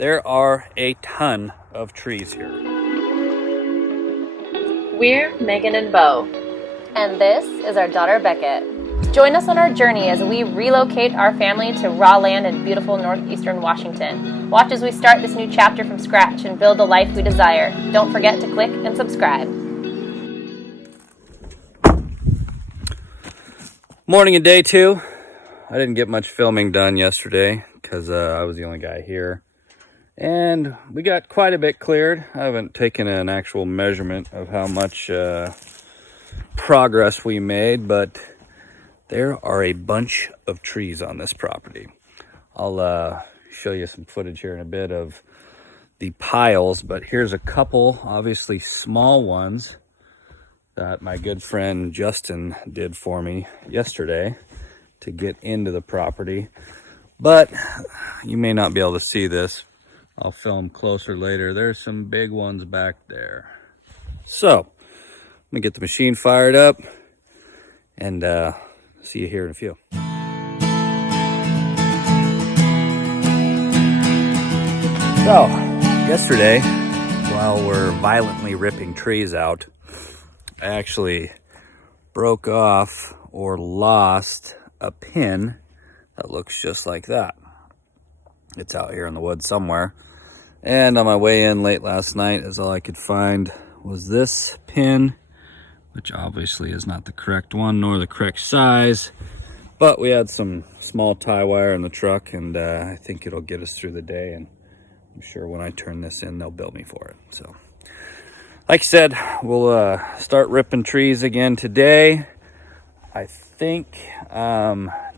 There are a ton of trees here. We're Megan and Beau. And this is our daughter Beckett. Join us on our journey as we relocate our family to raw land in beautiful northeastern Washington. Watch as we start this new chapter from scratch and build the life we desire. Don't forget to click and subscribe. Morning and day two. I didn't get much filming done yesterday because I was the only guy here. And we got quite a bit cleared. I haven't taken an actual measurement of how much progress we made, but there are a bunch of trees on this property. I'll show you some footage here in a bit of the piles, but here's a couple obviously small ones that my good friend Justin did for me yesterday to get into the property. But you may not be able to see this. I'll film closer later. There's some big ones back there. So, let me get the machine fired up and see you here in a few. So, yesterday, while we're violently ripping trees out, I actually broke off or lost a pin that looks just like that. It's out here in the woods somewhere. And on my way in late last night, all I could find was this pin, which obviously is not the correct one nor the correct size. But we had some small tie wire in the truck, and I think it'll get us through the day. And I'm sure when I turn this in, they'll bill me for it. So, like I said, we'll start ripping trees again today. I think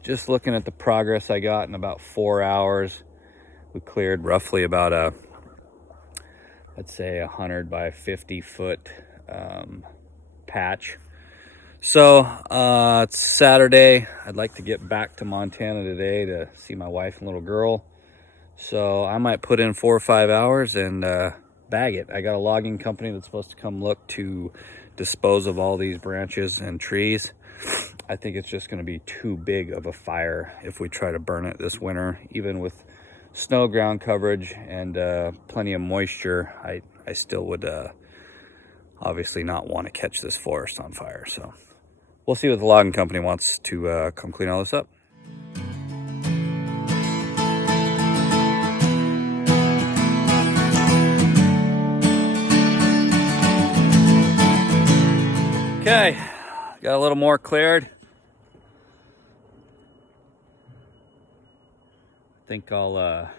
just looking at the progress I got in about 4 hours, we cleared roughly about I'd say 100 by 50 foot patch. So it's Saturday. I'd like to get back to Montana today to see my wife and little girl. So I might put in 4 or 5 hours and bag it. I got a logging company that's supposed to come look to dispose of all these branches and trees. I think it's just going to be too big of a fire if we try to burn it this winter. Even with snow ground coverage and plenty of moisture, I still would obviously not want to catch this forest on fire. So we'll see what the logging company wants to come clean all this up. Okay, got a little more cleared. I think I'll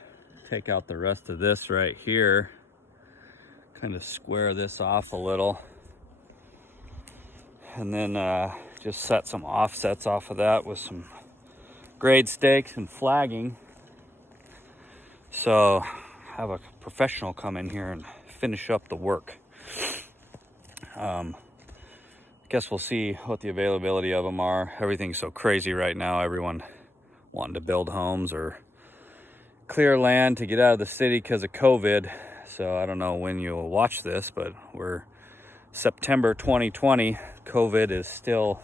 take out the rest of this right here, kind of square this off a little, and then just set some offsets off of that with some grade stakes and flagging. So have a professional come in here and finish up the work. Guess we'll see what the availability of them are. Everything's so crazy right now. Everyone wanting to build homes or clear land to get out of the city because of COVID. So I don't know when you'll watch this, but we're September 2020. COVID is still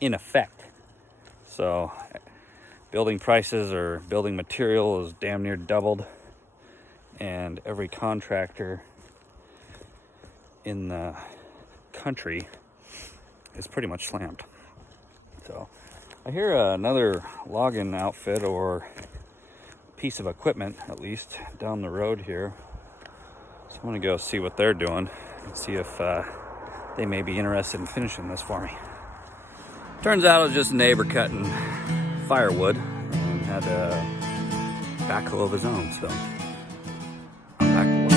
in effect. So building prices or building material is damn near doubled. And every contractor in the country is pretty much slammed. So I hear another logging outfit or piece of equipment, at least down the road here. So I'm gonna go see what they're doing and see if they may be interested in finishing this for me. Turns out it was just a neighbor cutting firewood and had a backhoe of his own, so I'm back to work.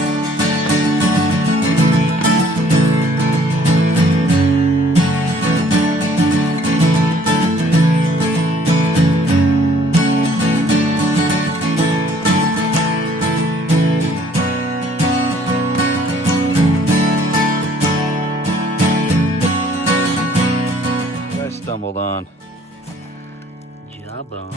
Stumbled on jawbone.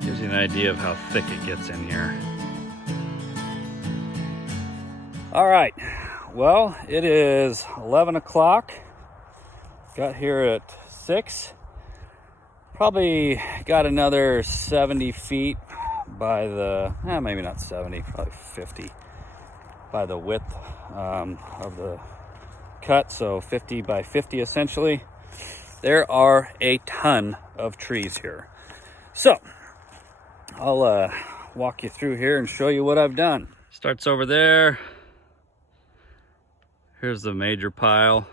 Gives you an idea of how thick it gets in here. All right, well, it is 11 o'clock. Got here at 6. Probably got another 70 feet by the, maybe not 70, probably 50 by the width of the cut. So 50 by 50 essentially. There are a ton of trees here. So I'll walk you through here and show you what I've done. Starts over there. Here's the major pile.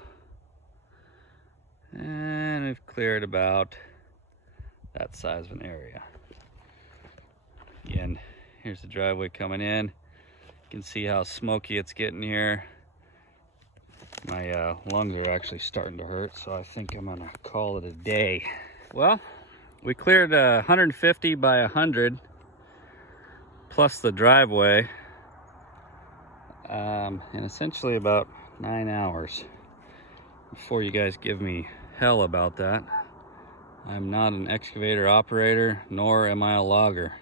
And we've cleared about that size of an area. Again, here's the driveway coming in. You can see how smoky it's getting here. My lungs are actually starting to hurt, so I think I'm gonna call it a day. Well, we cleared 150 by 100 plus the driveway in essentially about 9 hours. Before you guys give me hell about that, I'm not an excavator operator, nor am I a logger.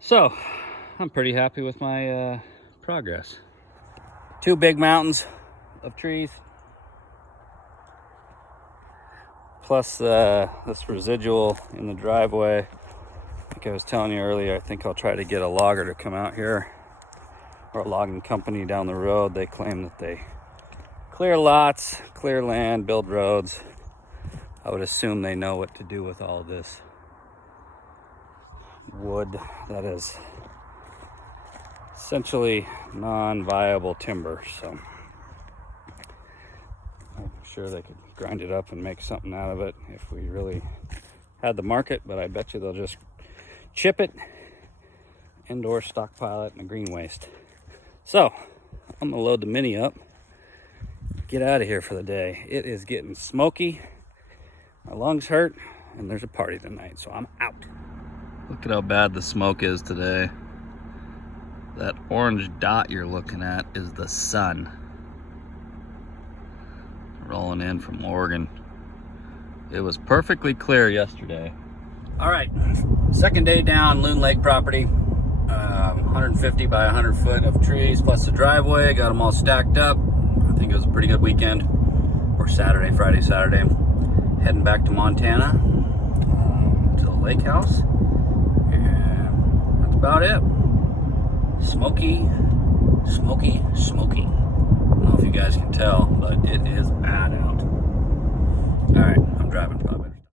So, I'm pretty happy with my progress. 2 big mountains of trees, plus this residual in the driveway. Like I was telling you earlier, I think I'll try to get a logger to come out here, or a logging company down the road. They claim that they clear lots, clear land, build roads. I would assume they know what to do with all this wood that is essentially non-viable timber. So I'm sure they could grind it up and make something out of it if we really had the market, but I bet you they'll just chip it and or stockpile it in a green waste. So I'm gonna load the Mini up, get out of here for the day. It is getting smoky, my lungs hurt, and there's a party tonight, so I'm out. Look at how bad the smoke is today. That orange dot you're looking at is the sun rolling in from Oregon. It was perfectly clear yesterday. All right, second day down, Loon Lake property. 150 by 100 foot of trees plus the driveway. Got them all stacked up. I think it was a pretty good weekend. Or Saturday, Friday, Saturday. Heading back to Montana to the lake house. And that's about it. Smoky, smoky, smoky. I don't know if you guys can tell, but it is bad out. All right, I'm driving. Bye-bye.